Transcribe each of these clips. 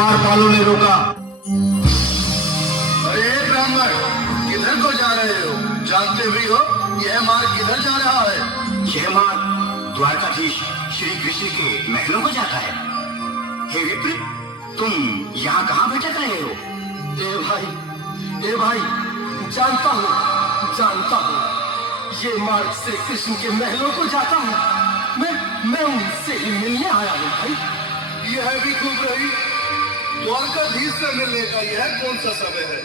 द्वारपालों ने रोका। अरे ब्राह्मण, किधर को जा रहे हो? जानते भी हो यह मार्ग किधर जा रहा है? यह मार्ग द्वारकाधीश श्री कृष्ण के महलों को जाता है। हे विप्र, तुम यहाँ कहाँ भटक रहे हो? ए भाई, जानता हूँ, ये मार्ग श्री कृष्ण के महलों को जाता है। मैं उनसे ही मिलने आया हूँ भाई। यह भी खूब रही। द्वारकाधीश से मिलने का यह कौन सा समय है?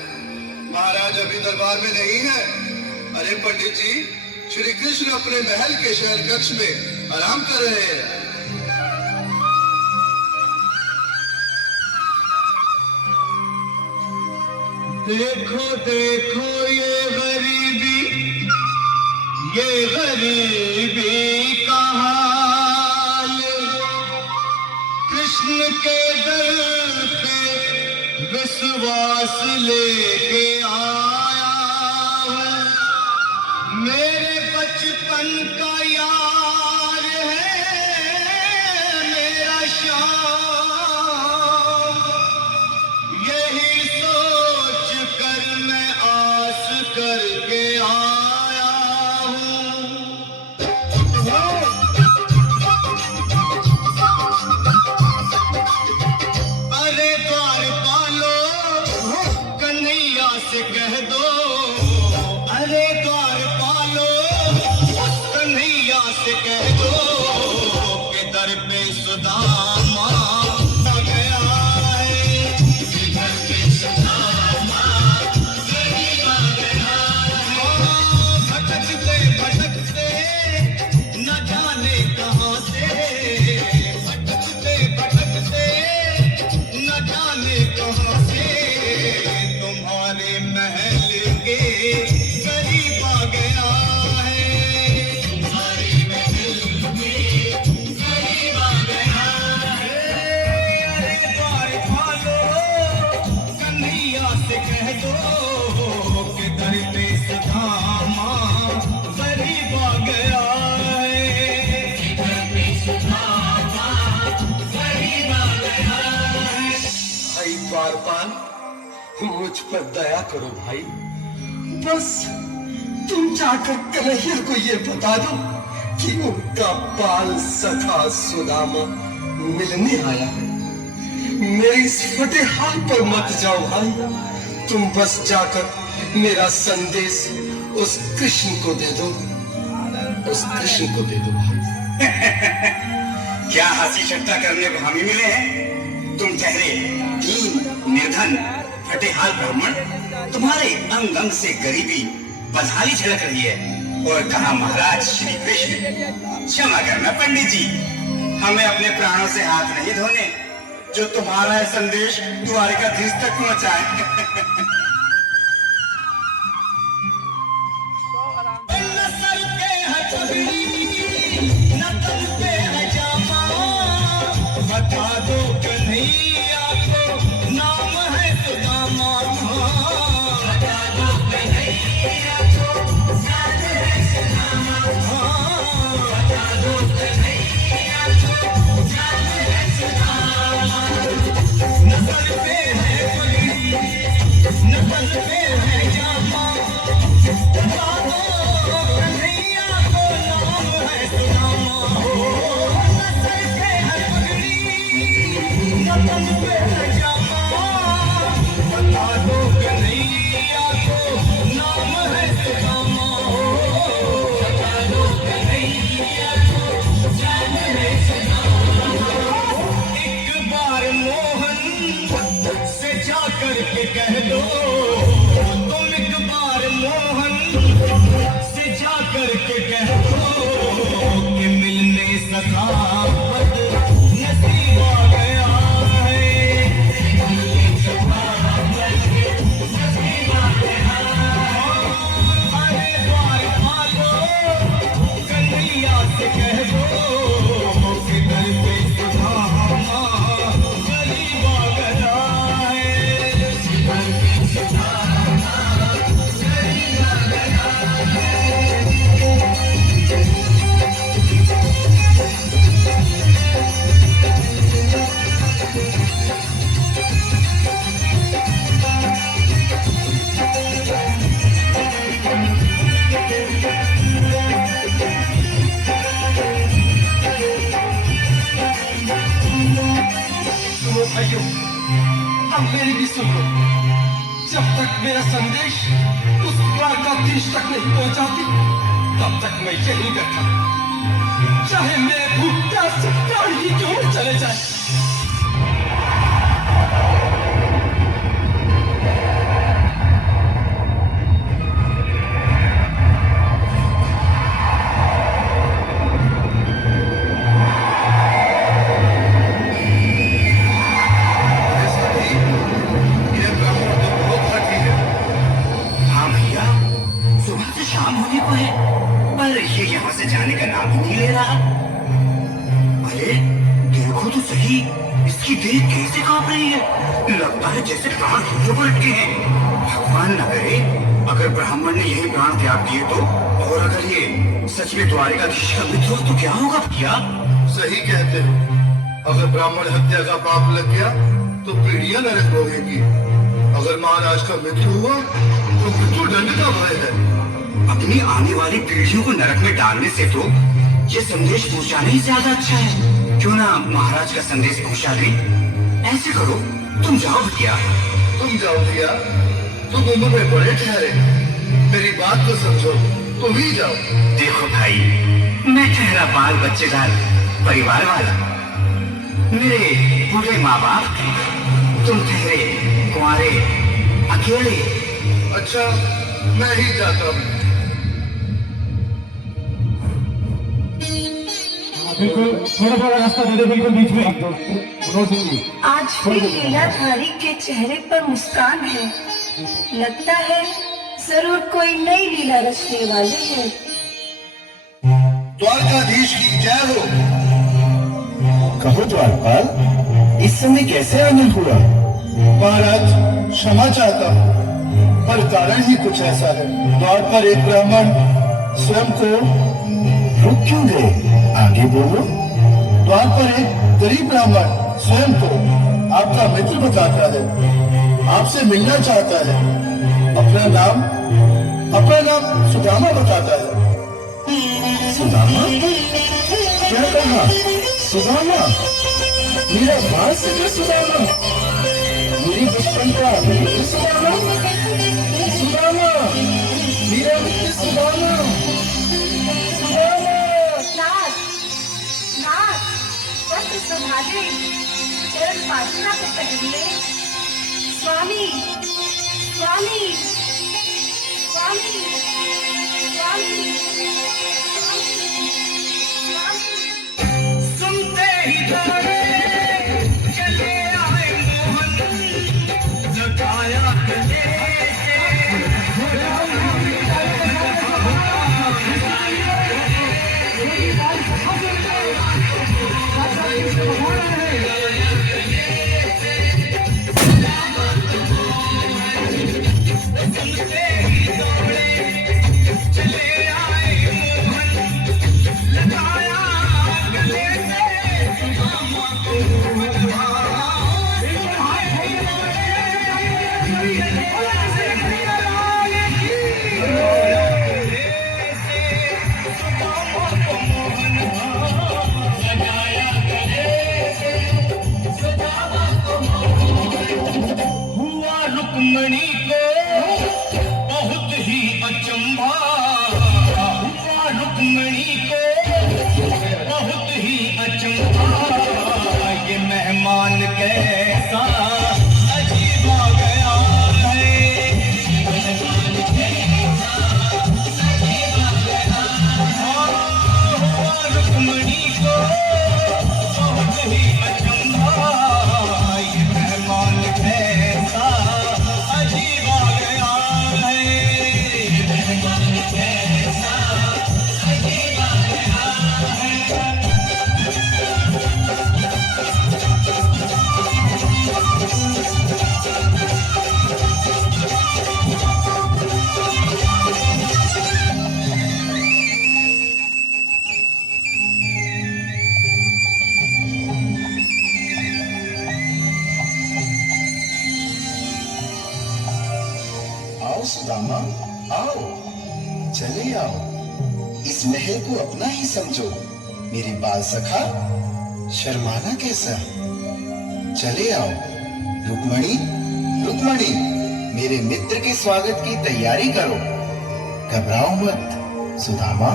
महाराज अभी दरबार में नहीं है। अरे पंडित जी, श्री कृष्ण अपने महल के शहर कक्ष में आराम कर रहे हैं। देखो देखो ये गरीबी का हाल, कृष्ण के दर पे विश्वास लेके आया हूँ। मेरे बचपन का यार है मेरा श्याम, यही सोच कर मैं आस करके आया हूँ। अरे द्वारपालो, कन्हैया से कह दो। अरे द्वारपालो, कन्हैया से कह दो कि दर पे सुदामा आ गया है। दर पे सुदामा गरीब आ गया है। भटकते भटकते न जाने कहाँ से, भटकते भटकते न जाने कहाँ से तुम्हारे महल के करीब आ गया है। तुम्हारे महल के करीब आ गया है। अरे द्वारपालो, कन्हैया से कह दो कि दर पे सुदामा करीब आ गया है। दर पे सुदामा करीब आ गया है। भाई द्वारपाल, मुझ पर दया करो भाई। बस तुम जाकर कन्हैया को ये बता दो कि उनका बाल सखा सुदामा मिलने आया है। मेरे इस फटे हाल पर मत जाओ भाई। तुम बस जाकर मेरा संदेश उस कृष्ण को दे दो, भाई। क्या हंसी ठट्टा करने को हम ही मिले हैं? तुम ठहरे दीन निर्धन फटे हाल ब्राह्मण, तुम्हारे अंग अंग से गरीबी बदहाली झलक रही है। और कहा महाराज श्री कृष्ण। क्षमा करना पंडित जी, हमें अपने प्राणों से हाथ नहीं धोने जो तुम्हारा यह संदेश द्वारकाधीश तक पहुंचाए। न सर पे है पगड़ी, न तन पे है जामा, बता दो कन्हैया को नाम है सुदामा। बता दो कन्हैया को नाम है सुदामा। बता दो कन्हैया को नाम है सुदामा। न सर पे है पगड़ी, न तन पे है जामा, बता दो कन्हैया को नाम है सुदामा। न सर पे है पगड़ी, न तन पे है जामा, बता दो कन्हैया को नाम है सुदामा। बता दो कन्हैया को नाम है सुदामा। एक बार मोहन से जाकर के कह दो, तुम एक बार मोहन से जाकर के कह दो कि मिलने सखावत नसीब आ गया है। भाइयों, अब मेरी भी सुन लो। जब तक मेरा संदेश उस द्वारकाधीश तक नहीं पहुंचाती, तब तक मैं यहीं बैठा, चाहे मेरे भूख प्यास से प्राण ही क्यों न चले जाए। यहाँ से जाने का नाम ही नहीं ले रहा। अरे देखो तो सही, इसकी देह कैसे कांप रही है। लगता है जैसे प्राण घुटनों पर अटके हैं। भगवान न करे अगर ब्राह्मण ने यही प्राण त्याग दिए तो, और अगर ये सच में द्वारिकाधीश का मित्र हो तो क्या होगा भैया? सही कहते हो। अगर ब्राह्मण हत्या का पाप लग गया तो पीढ़ियां नरक भोगेंगी। अगर महाराज का मित्र हुआ तो मृत्युदंड का भय है। अपनी आने वाली पीढ़ियों को नरक में डालने से तो ये संदेश पहुंचाना ही ज्यादा अच्छा है। क्यों ना महाराज का संदेश पहुंचा दें? ऐसे करो, तुम जाओ भैया। तुम जाओ भैया, तुम उम्र में बड़े ठहरे, मेरी बात को समझो, तुम ही जाओ। देखो भाई, मैं ठहरा बाल बच्चेदार परिवार वाला, मेरे बूढ़े माँ बाप, तुम ठहरे कुंवारे अकेले। अच्छा, मैं ही जाता हूँ। बिल्कुल थोड़ा थोड़ा रास्ता दे दे, बिल्कुल बीच में। आज भी लीलाधारी के चेहरे पर मुस्कान है। लगता है जरूर कोई नई लीला रचने वाले हैं। द्वारकाधीश की जय हो। कहो द्वारपाल, इस समय कैसे आना हुआ? महाराज क्षमा चाहता हूँ, पर कारण ही कुछ ऐसा है। द्वार पर एक ब्राह्मण स्वयं को रुक क्यों गए? आगे बोलो। द्वार पर एक गरीब ब्राह्मण स्वयं को आपका मित्र बताता है, आपसे मिलना चाहता है। अपना नाम सुदामा बताता है। सुदामा? क्या कहा? सुदामा? मेरा बाल सका सुदामा? मेरी बचपन का मित्र सुदामा? सुदामा, मेरा मित्र सुदामा। वस्त्र संभाले, चरण पादुका को पहनिए। स्वामी, स्वामी, स्वामी, स्वामी, सुनते ही दौड़े चले आए मोहन, लगाया गले से रुक्मणी को बहुत ही अचंभा हुआ। रुक्मणी को बहुत ही अचंभा, ये मेहमान कैसा अजीब आ गया है। हुआ रुक्मणी को बहुत ही अचंभा, ये मेहमान कैसा अजीब आ गया है। मेहमान कैसा अजीब आ गया है। आओ सुदामा, आओ, चले आओ। इस महल को अपना ही समझो। मेरे बाल सखा, शर्माना कैसा? चले आओ। रुक्मणी, रुक्मणी, मेरे मित्र के स्वागत की तैयारी करो। घबराओ मत। सुदामा,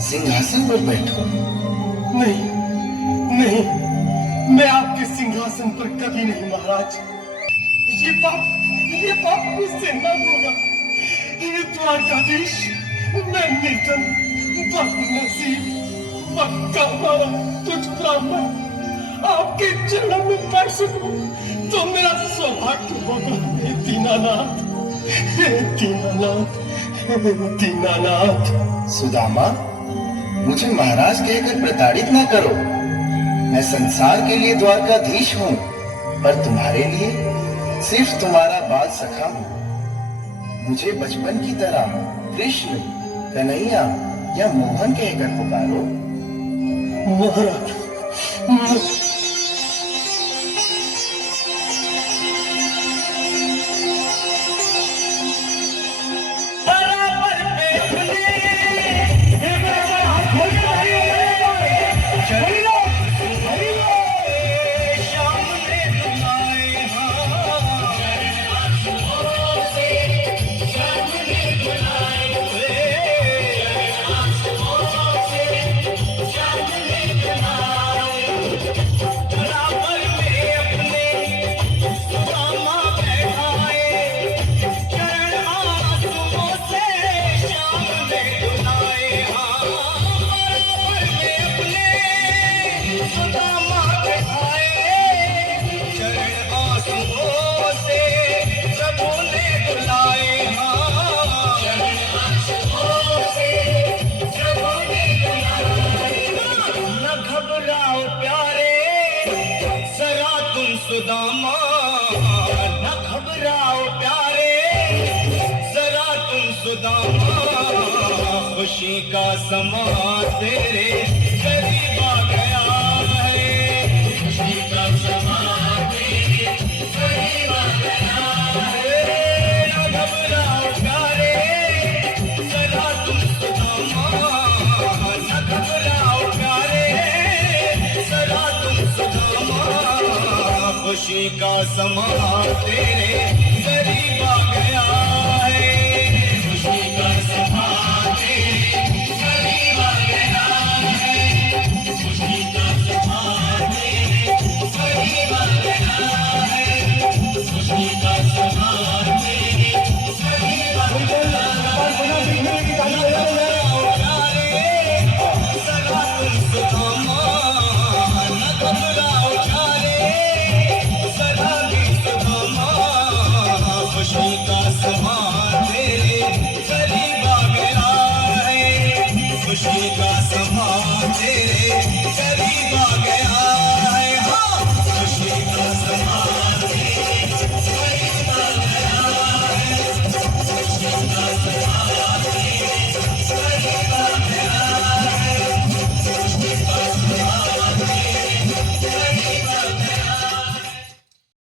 सिंहासन पर बैठो। नहीं नहीं, मैं आपके सिंहासन पर कभी नहीं महाराज। ये पाप मुझसे न होगा। ये द्वारकाधीश, मैं निर्धन, बदनसीब, बदकामा, तुझ ब्राह्मण आपके चरणों में पड़ सकूं तो मेरा सौभाग्य होगा। हे दीनानाथ, हे दीनानाथ, हे दीनानाथ। सुदामा, मुझे महाराज कहकर प्रताड़ित न करो। मैं संसार के लिए द्वारकाधीश हूँ, पर तुम्हारे लिए सिर्फ तुम्हारा बाल सखा हूँ। मुझे बचपन की तरह कृष्ण, कन्हैया या मोहन कहकर पुकारो। महाराज, बराबर पे अपने चलो शाम में बुलाए बराबर में अपने सुदामा बैठाए चरण आंसुओं से शाम में बुलाए बराबर में अपने सुदामा बैठाए चरण आंसुओं से प्रभु ने बुलाए न घबराओ प्यारे जरा तुम सुदामा, न घबराओ प्यारे जरा तुम सुदामा। खुशी का समा तेरे करीब आ गया है। खुशी का समा तेरे करीब आ गया है। न घबराओ प्यारे जरा तुम सुदामा, न घबराओ प्यारे जरा तुम सुदामा। खुशी का समा तेरे करीब आ गया है।